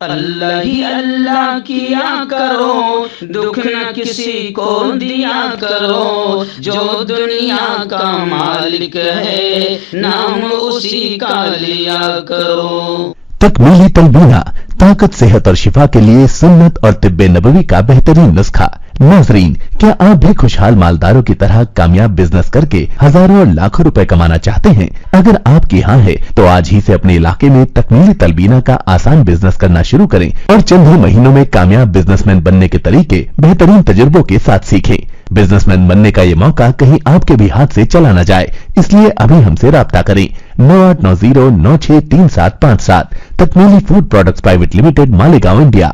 اللہ ہی اللہ کیا کرو، دکھ نہ کسی کو دیا کرو، جو دنیا کا مالک ہے نام اسی کا لیا کرو۔ تکمیلی تلبینہ طاقت، صحت اور شفا کے لیے سنت اور طب نبوی کا بہترین نسخہ۔ ناظرین، کیا آپ بھی خوشحال مالداروں کی طرح کامیاب بزنس کر کے ہزاروں اور لاکھوں روپے کمانا چاہتے ہیں؟ اگر آپ کی ہاں ہے تو آج ہی سے اپنے علاقے میں تکمیلی تلبینہ کا آسان بزنس کرنا شروع کریں اور چند ہی مہینوں میں کامیاب بزنس مین بننے کے طریقے بہترین تجربوں کے ساتھ سیکھیں۔ بزنس مین بننے کا یہ موقع کہیں آپ کے بھی ہاتھ سے چلا نہ جائے، اس لیے ابھی ہم سے رابطہ کریں۔ 9890963757 Takmeeli food products private limited, Malegaon, India.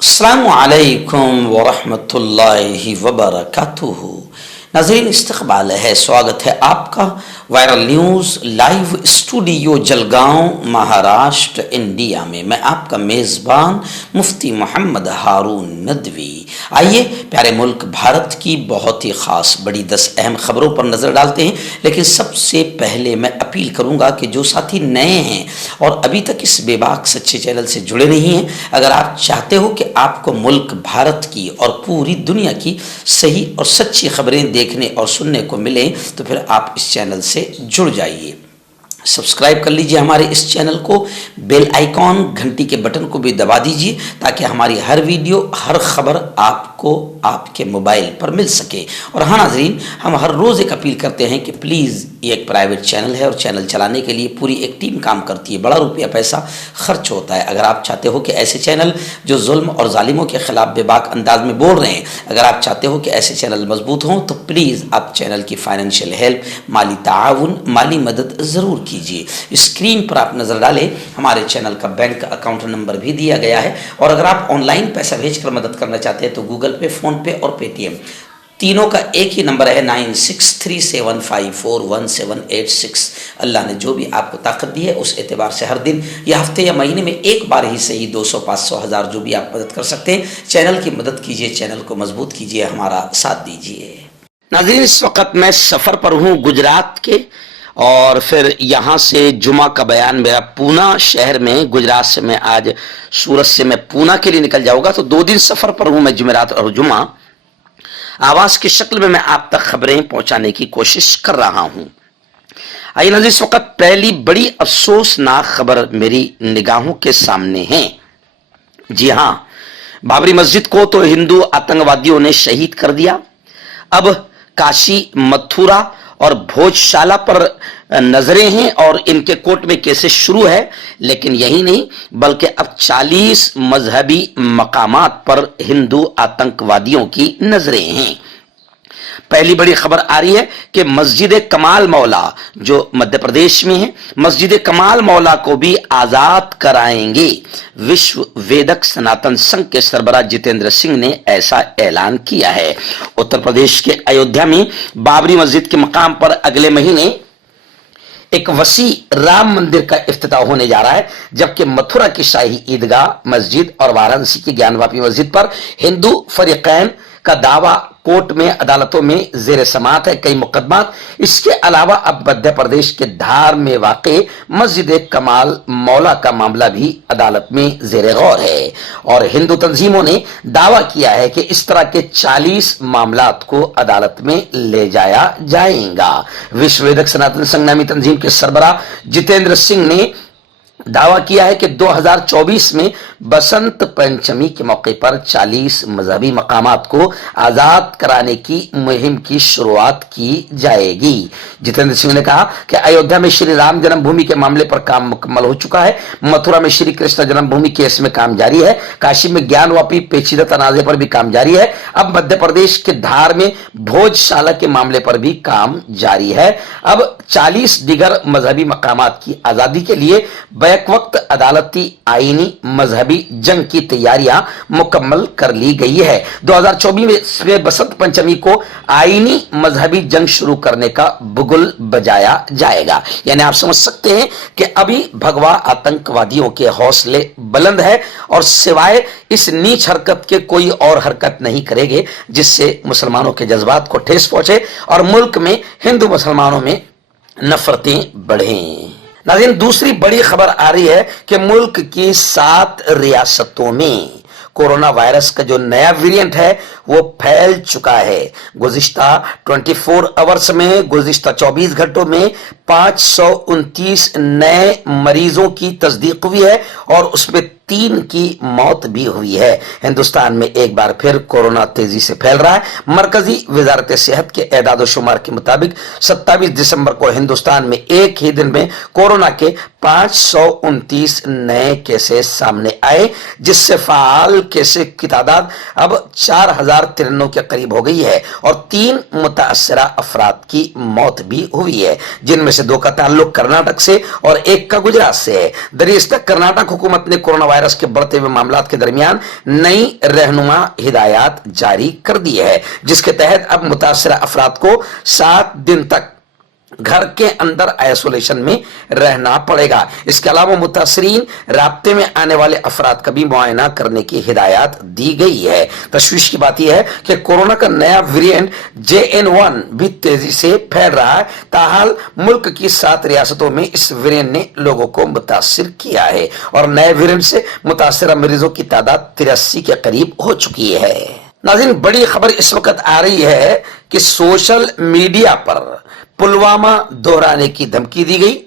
السلام علیکم ورحمۃ اللہ وبرکاتہ۔ ناظرین، استقبال ہے، سواگت ہے آپ کا viral news live studio Jalgaon, Maharashtra, India میں۔ میں آپ کا میزبان مفتی محمد ہارون ندوی۔ آئیے پیارے ملک بھارت کی بہت ہی خاص بڑی 10 اہم خبروں پر نظر ڈالتے ہیں، لیکن سب سے پہلے میں اپیل کروں گا کہ جو ساتھی نئے ہیں اور ابھی تک اس بے باک سچے چینل سے جڑے نہیں ہیں، اگر آپ چاہتے ہو کہ آپ کو ملک بھارت کی اور پوری دنیا کی صحیح اور سچی خبریں دیکھنے اور سننے کو ملیں تو پھر آپ اس چینل سے جڑ جائیے۔ سبسکرائب کر لیجئے ہمارے اس چینل کو، بیل آئیکن گھنٹی کے بٹن کو بھی دبا دیجئے تاکہ ہماری ہر ویڈیو، ہر خبر آپ کو آپ کے موبائل پر مل سکے۔ اور ہاں ناظرین، ہم ہر روز ایک اپیل کرتے ہیں کہ پلیز، یہ ایک پرائیویٹ چینل ہے اور چینل چلانے کے لیے پوری ایک ٹیم کام کرتی ہے، بڑا روپیہ پیسہ خرچ ہوتا ہے۔ اگر آپ چاہتے ہو کہ ایسے چینل جو ظلم اور ظالموں کے خلاف بے باک انداز میں بول رہے ہیں، اگر آپ چاہتے ہو کہ ایسے چینل مضبوط ہوں تو پلیز آپ چینل کی فائنینشیل ہیلپ، مالی تعاون، مالی مدد ضرور کیجیے۔ اسکرین پر آپ نظر ڈالیں، ہمارے چینل کا بینک اکاؤنٹ نمبر بھی دیا گیا ہے، اور اگر آپ آن لائن پیسہ بھیج کر مدد کرنا چاہتے ہیں تو گوگل پے، فون پے اور پے ٹی ایم تینوں کا ایک ہی نمبر ہے 9637541786۔ اللہ نے جو بھی آپ کو طاقت دی ہے اس اعتبار سے ہر دن یا ہفتے یا مہینے میں ایک بار ہی صحیح 200، 500، 1000 جو بھی آپ مدد کر سکتے ہیں، چینل کی مدد کیجیے، چینل کو مضبوط کیجیے، ہمارا ساتھ دیجیے۔ ناظرین، اس وقت میں سفر پر ہوں گجرات کے، اور پھر یہاں سے جمعہ کا بیان میرا پونا شہر میں، گجرات سے میں آج سورت سے میں پونا کے لیے نکل جاؤں گا، تو 2 دن سفر پر ہوں میں، جمعرات اور جمعہ۔ آواز کی شکل میں میں آپ تک خبریں پہنچانے کی کوشش کر رہا ہوں۔ آئیے ناظرین، اس وقت پہلی بڑی افسوسناک خبر میری نگاہوں کے سامنے ہے۔ جی ہاں، بابری مسجد کو تو ہندو آتنکوادیوں نے شہید کر دیا، اب کاشی، متھورا اور بھوج شالہ پر نظریں ہیں اور ان کے کورٹ میں کیسز شروع ہے۔ لیکن یہی نہیں، بلکہ اب 40 مذہبی مقامات پر ہندو آتنکوادیوں کی نظریں ہیں۔ پہلی بڑی خبر آ رہی ہے کہ مسجد کمال مولا جو مدھیہ پردیش میں ہے، مسجد کمال مولا کو بھی آزاد کرائیں گے۔ وشو ویدک سناتن سنگھ کے سربراہ جتیندر سنگھ نے ایسا اعلان کیا ہے۔ اتر پردیش کے ایودھیا میں بابری مسجد کے مقام پر اگلے مہینے ایک وسیع رام مندر کا افتتاح ہونے جا رہا ہے، جبکہ متھرا کی شاہی عیدگاہ مسجد اور وارانسی کی گیان واپی مسجد پر ہندو فریقین کا دعویٰ کورٹ میں، عدالتوں میں زیر سماعت ہے، کئی مقدمات۔ اس کے علاوہ اب مدھیہ پردیش کے دھار میں واقع مسجد کمال مولا کا معاملہ بھی عدالت میں زیر غور ہے، اور ہندو تنظیموں نے دعویٰ کیا ہے کہ اس طرح کے 40 معاملات کو عدالت میں لے جایا جائے گا۔ وشو ویدک سناتن سنگھ نامی تنظیم کے سربراہ جتیندر سنگھ نے دعویٰ کیا ہے کہ 2024 میں بسنت پنچمی کے موقع پر 40 مذہبی مقامات کو آزاد کرانے کی مہم کی شروعات کی جائے گی۔ جتیندر سنگھ نے کہا کہ ایودھیا میں شری رام جنم بھومی کے معاملے پر کام مکمل ہو چکا ہے، متھرا میں شری کرشن جنم بھومی کیس میں کام جاری ہے، کاشی میں گیان واپی پیچیدہ تنازع پر بھی کام جاری ہے، اب مدھیہ پردیش کے دھار میں بھوج شالہ کے معاملے پر بھی کام جاری ہے۔ اب 40 دیگر مذہبی مقامات کی آزادی کے لیے بیک وقت عدالتی، آئینی، مذہبی جنگ کی تیاریاں مکمل کر لی گئی ہے۔ 2024 میں بسنت پنچمی کو آئینی مذہبی جنگ شروع کرنے کا بگل بجایا جائے گا۔ یعنی آپ سمجھ سکتے ہیں کہ ابھی بھگوا آتنکوادیوں کے حوصلے بلند ہے، اور سوائے اس نیچ حرکت کے کوئی اور حرکت نہیں کرے گے جس سے مسلمانوں کے جذبات کو ٹھیس پہنچے اور ملک میں ہندو مسلمانوں میں نفرتیں بڑھیں۔ नाज़रीन, दूसरी बड़ी खबर आ रही है कि मुल्क की 7 रियासतों में कोरोना वायरस का जो नया वेरिएंट है वो फैल चुका है। गुज़िश्ता 24 आवर्स में, गुज़िश्ता 24 घंटों में 529 नए मरीजों की तस्दीक हुई है और उसमें 3 की मौत भी हुई है। हिंदुस्तान में एक बार फिर कोरोना तेजी से फैल रहा है। मरकजी वजारत सेहत के एदाद शुमार के मुताबिक 27 दिसंबर को हिंदुस्तान में एक ही दिन में कोरोना के 529 नए केसेस सामने आए, जिससे फाल केसेस की तादाद अब 4093 के करीब हो गई है और 3 मुतासरा अफराद की मौत भी हुई है, जिनमें से 2 का ताल्लुक कर्नाटक से और 1 का गुजरात से है। दरअसल कर्नाटक हुकूमत ने कोरोना वायरस के बढ़ते हुए मामलात के दरमियान नई रहनुमा हिदायत जारी कर दी है, जिसके तहत अब मुतासरा अफराद को 7 दिन तक घर के अंदर आइसोलेशन में रहना पड़ेगा। इसके अलावा मुतासरीन राब्ते में आने वाले अफराद का भी मुआयना करने की हिदायत दी गई है। तशवीश की बात यह है कि कोरोना का नया वेरिएंट JN1 भी तेजी से फैल रहा है। ताहाल मुल्क की 7 रियासतों में इस वेरिएंट ने लोगों को मुतासिर किया है और नए वेरिएंट से मुतासरा मरीजों की तादाद 83 के करीब हो चुकी है। नाज़रीन, बड़ी खबर इस वक्त आ रही है कि सोशल मीडिया पर पुलवामा दोहराने की धमकी दी गई।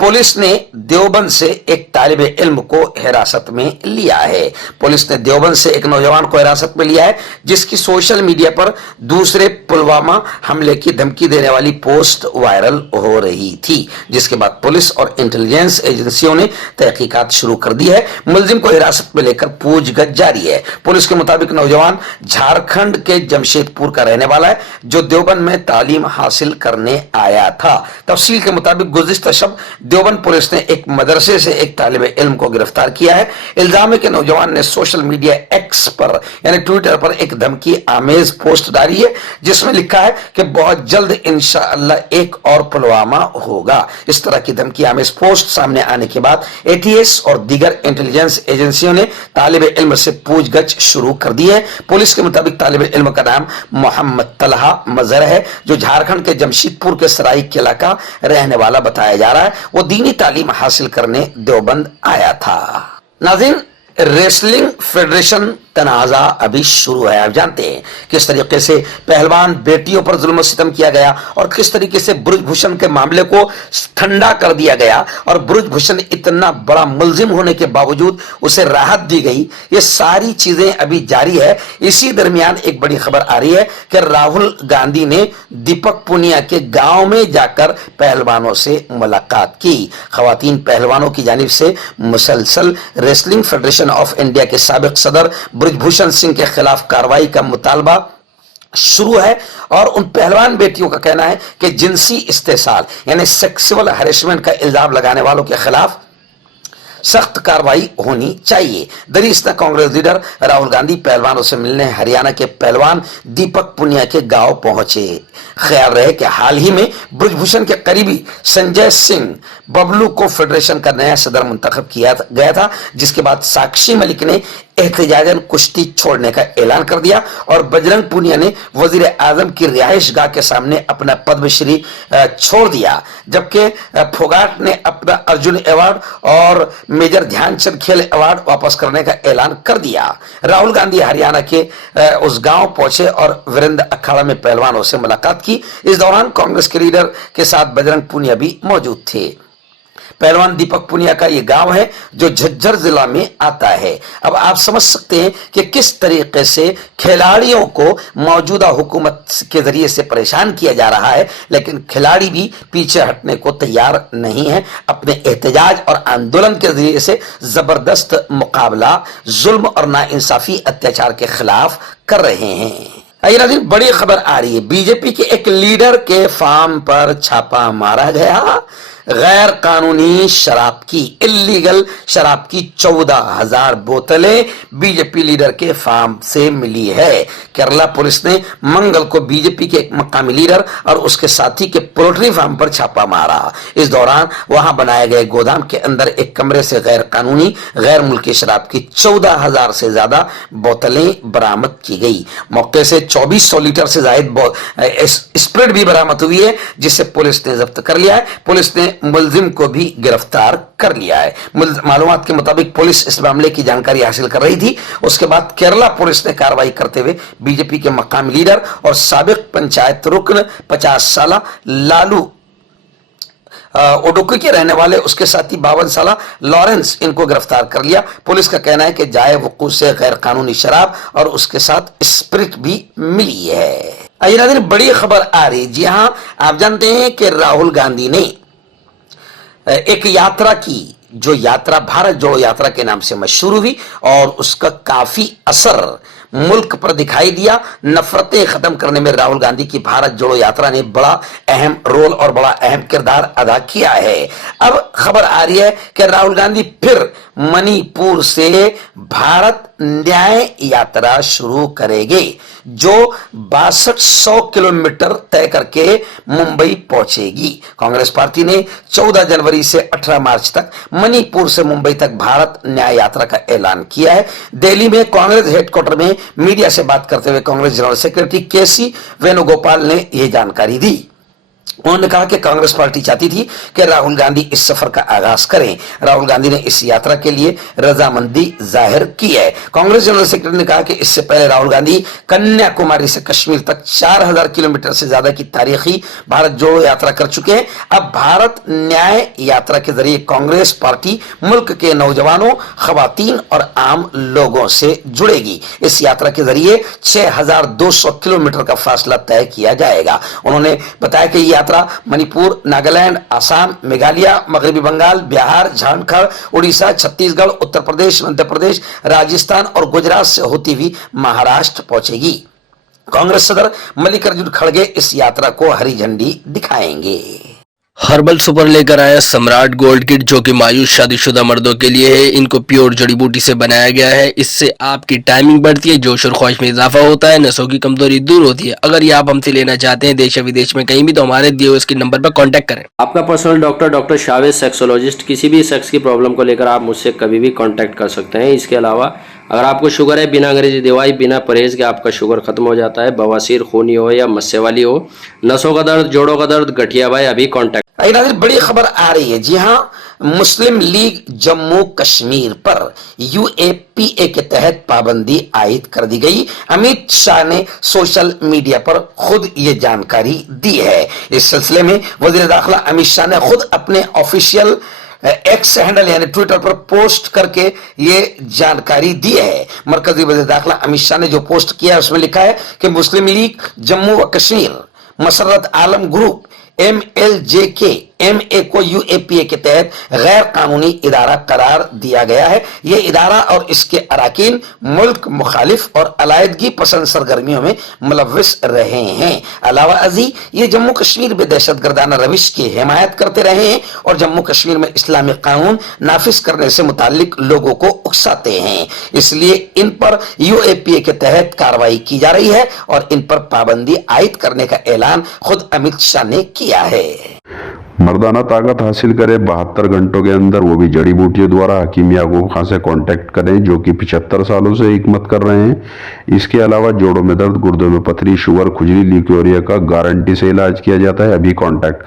पुलिस ने देवबंद से एक तालिब इल्म को हिरासत में लिया है। पुलिस ने देवबंद से एक नौजवान को हिरासत में लिया है, जिसकी सोशल मीडिया पर दूसरे पुलवामा हमले की धमकी देने वाली पोस्ट वायरल हो रही थी, जिसके बाद पुलिस और इंटेलिजेंस एजेंसियों ने तहकीकात शुरू कर दी है। मुलजिम को हिरासत में लेकर पूछगछ जारी है। पुलिस के मुताबिक नौजवान झारखंड के जमशेदपुर का रहने वाला है, जो देवबंद में तालीम हासिल करने आया था। तफसील के मुताबिक गुज़िश्ता शब देवबंद पुलिस ने एक मदरसे से एक तालिब इल्म को गिरफ्तार किया है। इल्जाम है कि नौजवान ने सोशल मीडिया एक्स पर यानी ट्विटर पर एक धमकी आमेज पोस्ट डाली है, जिसमें लिखा है कि बहुत जल्द इंशाअल्लाह एक और पुलवामा होगा। इस तरह की धमकी आमेज पोस्ट सामने आने के बाद ATS और दीगर इंटेलिजेंस एजेंसियों ने तालिब इल्म से पूछगछ शुरू कर दी है। पुलिस के मुताबिक तालिब इल्म का नाम मोहम्मद तलहा मजहर है, जो झारखंड के जमशेदपुर के सराई किला का रहने वाला बताया जा रहा है। वो दीनी तालीम हासिल करने देवबंद आया था। नाज़रीन, रेसलिंग फेडरेशन तनाज़ा अभी शुरू है। आप जानते हैं किस तरीके से पहलवान बेटियों पर जुल्म सितम किया गया और किस तरीके से बृजभूषण के मामले को ठंडा कर दिया गया और बृजभूषण इतना बड़ा मुलजिम होने के बावजूद उसे राहत दी गई। ये सारी चीजें अभी जारी है। इसी दरमियान एक बड़ी खबर आ रही है कि राहुल गांधी ने दीपक पुनिया के गांव में जाकर पहलवानों से मुलाकात की। खवातीन पहलवानों की जानिब से मुसलसल रेसलिंग फेडरेशन ऑफ इंडिया के साबिक सदर बृजभूषण सिंह के खिलाफ कार्रवाई का मुतालबा शुरू है और उन पहलवान बेटियों का कहना है कि जिनसी इस्तेसाल यानी सेक्सुअल हैरेसमेंट का इल्जाम लगाने वालों के खिलाफ सख्त कार्रवाई होनी चाहिए। दरअसल कांग्रेस लीडर राहुल गांधी पहलवानों से मिलने हरियाणा के पहलवान दीपक पुनिया के गांव पहुंचे। ख्याल रहे कि हाल ही में बृजभूषण के करीबी संजय सिंह बबलू को फेडरेशन का नया सदर मुंतखब किया गया था, जिसके बाद साक्षी मलिक ने एहतजाजन कुश्ती छोड़ने का ऐलान कर दिया और बजरंग पुनिया ने वजीर आजम की रिहाइश गाह के सामने अपना पद्मश्री छोड़ दिया, जबकि फोगाट ने अपना अर्जुन अवार्ड और मेजर ध्यानचंद खेल अवार्ड वापस करने का ऐलान कर दिया। राहुल गांधी हरियाणा के उस गांव पहुंचे और वीरेंद्र अखाड़ा में पहलवानों से मुलाकात की। इस दौरान कांग्रेस के लीडर के साथ बजरंग पुनिया भी मौजूद थे। पहलवान दीपक पुनिया का यह गांव है जो झज्जर जिला में आता है। अब आप समझ सकते हैं कि किस तरीके से खिलाड़ियों को मौजूदा हुकूमत के जरिए से परेशान किया जा रहा है, लेकिन खिलाड़ी भी पीछे हटने को तैयार नहीं है। अपने एहतजाज और आंदोलन के जरिए से जबरदस्त मुकाबला जुल्म और नाइंसाफी अत्याचार के खिलाफ कर रहे हैं। बड़ी खबर आ रही है, बीजेपी के एक लीडर के फार्म पर छापा मारा गया। गैर कानूनी शराब की इल्लीगल शराब की 14,000 बोतलें बीजेपी लीडर के फार्म से मिली है। केरला पुलिस ने मंगल को बीजेपी के एक मकामी लीडर और उसके साथी के पोल्ट्री फार्म पर छापा मारा। इस दौरान वहां बनाए गए गोदाम के अंदर एक कमरे से गैर कानूनी गैर मुल्की शराब की 14,000 से ज्यादा बोतलें बरामद की गई। मौके से 2400 लीटर से ज्यादा स्प्रिट भी बरामद हुई है, जिसे पुलिस ने जब्त कर लिया है। पुलिस ने मुलजिम को भी गिरफ्तार कर लिया है। मालूमात के मुताबिक पुलिस इस मामले की जानकारी हासिल कर रही थी। उसके बाद केरला पुलिस ने कार्रवाई करते हुए बीजेपी के मकामी लीडर और साबिक पंचायत रुकन 50 साल लालू ओडुकी के रहने वाले उसके साथी 52 साल लॉरेंस इनको गिरफ्तार कर लिया। पुलिस का कहना है कि जाए वकूफ से गैर कानूनी शराब और उसके साथ स्प्रिट भी मिली है। आइए नाज़रीन, बड़ी खबर आ रही। जी हां, आप जानते हैं कि राहुल गांधी ने एक यात्रा की, जो यात्रा भारत जोड़ो यात्रा के नाम से मशहूर हुई और उसका काफी असर मुल्क पर दिखाई दिया। नफरतें खत्म करने में राहुल गांधी की भारत जोड़ो यात्रा ने बड़ा अहम रोल और बड़ा अहम किरदार अदा किया है। अब खबर आ रही है कि राहुल गांधी फिर मणिपुर से भारत न्याय यात्रा शुरू करेंगे, जो 6200 किलोमीटर तय करके मुंबई पहुंचेगी। कांग्रेस पार्टी ने 14 जनवरी से 18 मार्च तक मणिपुर से मुंबई तक भारत न्याय यात्रा का ऐलान किया है। दिल्ली में कांग्रेस हेडक्वार्टर में मीडिया से बात करते हुए कांग्रेस जनरल सेक्रेटरी केसी वेणुगोपाल ने यह जानकारी दी। उन्होंने कहा कि कांग्रेस पार्टी चाहती थी कि राहुल गांधी इस सफर का आगाज करें। राहुल गांधी ने इस यात्रा के लिए रजामंदी जाहिर की है। कांग्रेस जनरल सेक्रेटरी ने कहा कि इससे पहले राहुल गांधी कन्याकुमारी से कश्मीर तक 4000 किलोमीटर से ज्यादा की तारीखी भारत जोड़ो यात्रा कर चुके हैं। अब भारत न्याय यात्रा के जरिए कांग्रेस पार्टी मुल्क के नौजवानों, खवातीन और आम लोगों से जुड़ेगी। इस यात्रा के जरिए 6200 किलोमीटर का फासला तय किया जाएगा। उन्होंने बताया कि यात्रा मणिपुर, नागालैंड, आसाम, मेघालय, मगरबी बंगाल, बिहार, झारखंड, उड़ीसा, छत्तीसगढ़, उत्तर प्रदेश, मध्य प्रदेश, राजस्थान और गुजरात से होती हुई महाराष्ट्र पहुंचेगी। कांग्रेस सदर मल्लिकार्जुन खड़गे इस यात्रा को हरी झंडी दिखाएंगे। हर्बल सुपर लेकर आया सम्राट गोल्ड किट, जो कि मायूस शादीशुदा मर्दों के लिए है। इनको प्योर जड़ी बूटी से बनाया गया है। इससे आपकी टाइमिंग बढ़ती है, जोश और ख्वाहिश में इजाफा होता है, नसों की कमजोरी दूर होती है। अगर ये आप हमसे लेना चाहते हैं देश या विदेश में कहीं भी, तो हमारे दिए हुए स्क्रीन नंबर पर कांटेक्ट करें। आपका पर्सनल डॉक्टर शावेज सेक्सोलॉजिस्ट। किसी भी सेक्स की प्रॉब्लम को लेकर आप मुझसे कभी भी कांटेक्ट कर सकते हैं। इसके अलावा अगर आपको शुगर है, बिना अंग्रेजी दवाई, बिना परहेज के आपका शुगर खत्म हो जाता है, बवासीर, खूनी हो या मस्से वाली हो, नसों का दर्द, जोड़ों का दर्द, गठिया भाई, अभी कांटेक्ट। बड़ी खबर आ रही है। जी हां, मुस्लिम लीग जम्मू कश्मीर पर UAPA के तहत पाबंदी आयद कर दी गई। अमित शाह ने सोशल मीडिया पर खुद ये जानकारी दी है। इस सिलसिले में वजीर दाखिला अमित शाह ने खुद अपने ऑफिशियल एक्स हैंडल यानी ट्विटर पर पोस्ट करके ये जानकारी दी है। मरकजी वजीर दाखिला अमित शाह ने जो पोस्ट किया है उसमें लिखा है कि मुस्लिम लीग जम्मू व कश्मीर मसरत आलम ग्रुप MLJK-MA को UAPA के तहत गैर कानूनी इदारा करार दिया गया है। यह इदारा और इसके अराकीन मुल्क मुखालिफ और अलायदगी पसंद सरगर्मियों में मुलव्विस रहे हैं। अलावा अजी ये जम्मू कश्मीर में दहशतगर्दाना रविश की हिमायत करते रहे हैं और जम्मू कश्मीर में इस्लामी कानून नाफिज करने से मुताल्लिक लोगों को उकसाते हैं। इसलिए इन पर UAPA के तहत कार्रवाई की जा रही है और इन पर पाबंदी आयद करने का ऐलान खुद अमित शाह ने किया है। मर्दाना ताकत हासिल करे 72 घंटों के अंदर, वो भी जड़ी बूटियों द्वारा। हकीम याकूब खान से कांटेक्ट करें, जो कि 75 सालों से हिकमत कर रहे हैं। इसके अलावा जोड़ों में दर्द, गुर्दों में पथरी, शुगर, खुजली, ल्यूकेरिया का गारंटी से इलाज किया जाता है। अभी कांटेक्ट।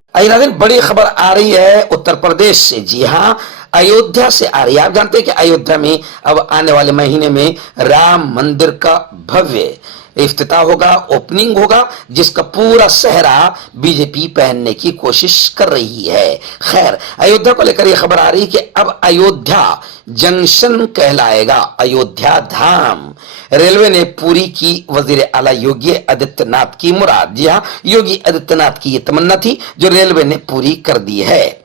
बड़ी खबर आ रही है उत्तर प्रदेश से। जी हाँ, अयोध्या से आ रही है। आप जानते हैं कि अयोध्या में अब आने वाले महीने में राम मंदिर का भव्य इफ्तिताह होगा, ओपनिंग होगा, जिसका पूरा सेहरा बीजेपी पहनने की कोशिश कर रही है। खैर, अयोध्या को लेकर यह खबर आ रही है कि अब अयोध्या जंक्शन कहलाएगा अयोध्या धाम। रेलवे ने पूरी की वजीर आला योगी आदित्यनाथ की मुराद। जी हाँ, योगी आदित्यनाथ की यह तमन्ना थी जो रेलवे ने पूरी कर दी है।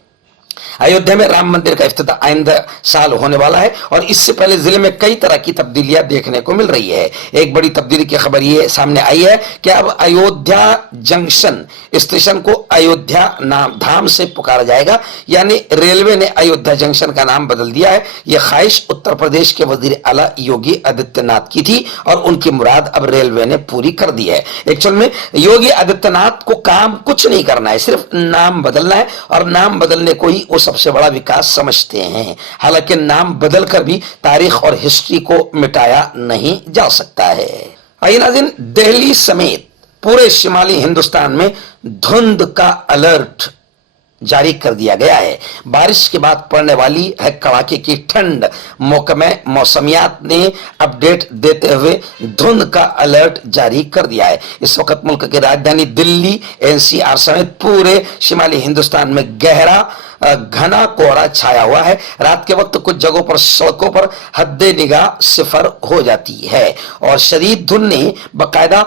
अयोध्या में राम मंदिर का इफ्तिताह आइंदा साल होने वाला है और इससे पहले जिले में कई तरह की तब्दीलियां देखने को मिल रही है। एक बड़ी तब्दीली की खबर ये सामने आई है कि अब अयोध्या जंक्शन स्टेशन को अयोध्या नाम धाम से पुकारा जाएगा, यानी रेलवे ने अयोध्या जंक्शन का नाम बदल दिया है। यह ख्वाहिश उत्तर प्रदेश के वजीर आला योगी आदित्यनाथ की थी और उनकी मुराद अब रेलवे ने पूरी कर दी है। एक्चुअल में योगी आदित्यनाथ को काम कुछ नहीं करना है, सिर्फ नाम बदलना है और नाम बदलने को ही वो सबसे बड़ा विकास समझते हैं। हालांकि नाम बदलकर भी तारीख और हिस्ट्री को मिटाया नहीं जा सकता है। आइए नाज़रीन, दिल्ली समेत पूरे शिमाली हिंदुस्तान में धुंध का अलर्ट जारी कर दिया गया है। बारिश के बाद पड़ने वाली है कड़ाके की ठंड। मौसमियात ने अपडेट देते हुए धुंध का अलर्ट जारी कर दिया है। इस वक्त मुल्क की राजधानी दिल्ली, एनसीआर समेत पूरे शिमाली हिंदुस्तान में गहरा घना कोहरा छाया हुआ है। रात के वक्त कुछ जगहों पर सड़कों पर हद्दे निगाह सिफर हो जाती है और शदीद धुंध ने बाकायदा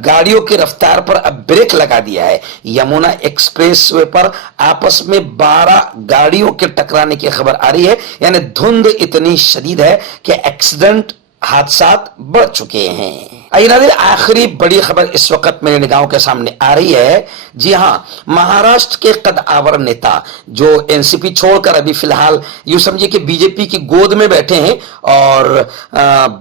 गाड़ियों की रफ्तार पर अब ब्रेक लगा दिया है। यमुना एक्सप्रेसवे पर आपस में 12 गाड़ियों के टकराने की खबर आ रही है। यानी धुंध इतनी शदीद है कि एक्सीडेंट हादसात बढ़ चुके हैं। आइए नाज़रीन, आखिरी बड़ी खबर इस वक्त मेरे निगाहों के सामने आ रही है। जी हां, महाराष्ट्र के कद्दावर नेता जो एनसीपी छोड़कर अभी फिलहाल यूं समझिए कि बीजेपी की गोद में बैठे हैं और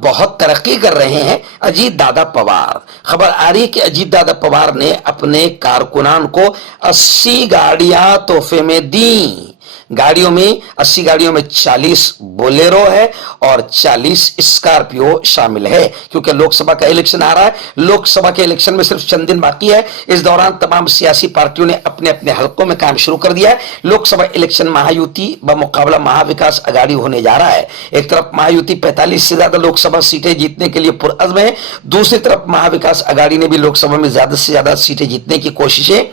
बहुत तरक्की कर रहे हैं, अजीत दादा पवार। खबर आ रही है कि अजीत दादा पवार ने अपने कारकुनान को 80 गाड़ियां तोहफे में दी। गाड़ियों में 80 गाड़ियों में 40 बोलेरो है और 40 स्कॉर्पियो शामिल है। क्योंकि लोकसभा का इलेक्शन आ रहा है, लोकसभा के इलेक्शन में सिर्फ चंद दिन बाकी है। इस दौरान तमाम सियासी पार्टियों ने अपने अपने हलकों में काम शुरू कर दिया है। लोकसभा इलेक्शन महायुति बमुकाबला महाविकास अघाड़ी होने जा रहा है। एक तरफ महायुति 45 से ज्यादा लोकसभा सीटें जीतने के लिए पुरअज़्म है, दूसरी तरफ महाविकास अघाड़ी ने भी लोकसभा में ज्यादा से ज्यादा सीटें जीतने की कोशिशें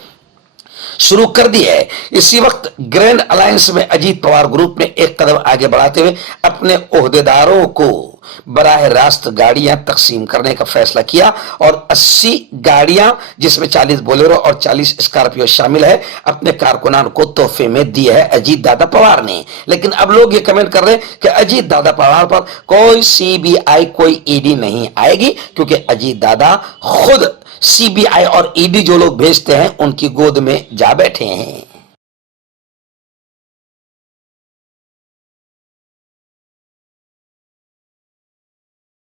शुरू कर दी है। इसी वक्त ग्रैंड अलायंस में अजीत पवार ग्रुप ने एक कदम आगे बढ़ाते हुए अपने ओहदेदारों को बराह रास्त गाड़ियां तकसीम करने का फैसला किया और 80 गाड़ियां जिसमें 40 बोलेरो और 40 स्कॉर्पियो शामिल है अपने कारकुनान को तोहफे में दी है अजीत दादा पवार ने। लेकिन अब लोग ये कमेंट कर रहे हैं कि अजीत दादा पवार पर कोई सीबीआई कोई ईडी नहीं आएगी, क्योंकि अजीत दादा खुद सीबीआई और ईडी जो लोग भेजते हैं उनकी गोद में जा बैठे हैं।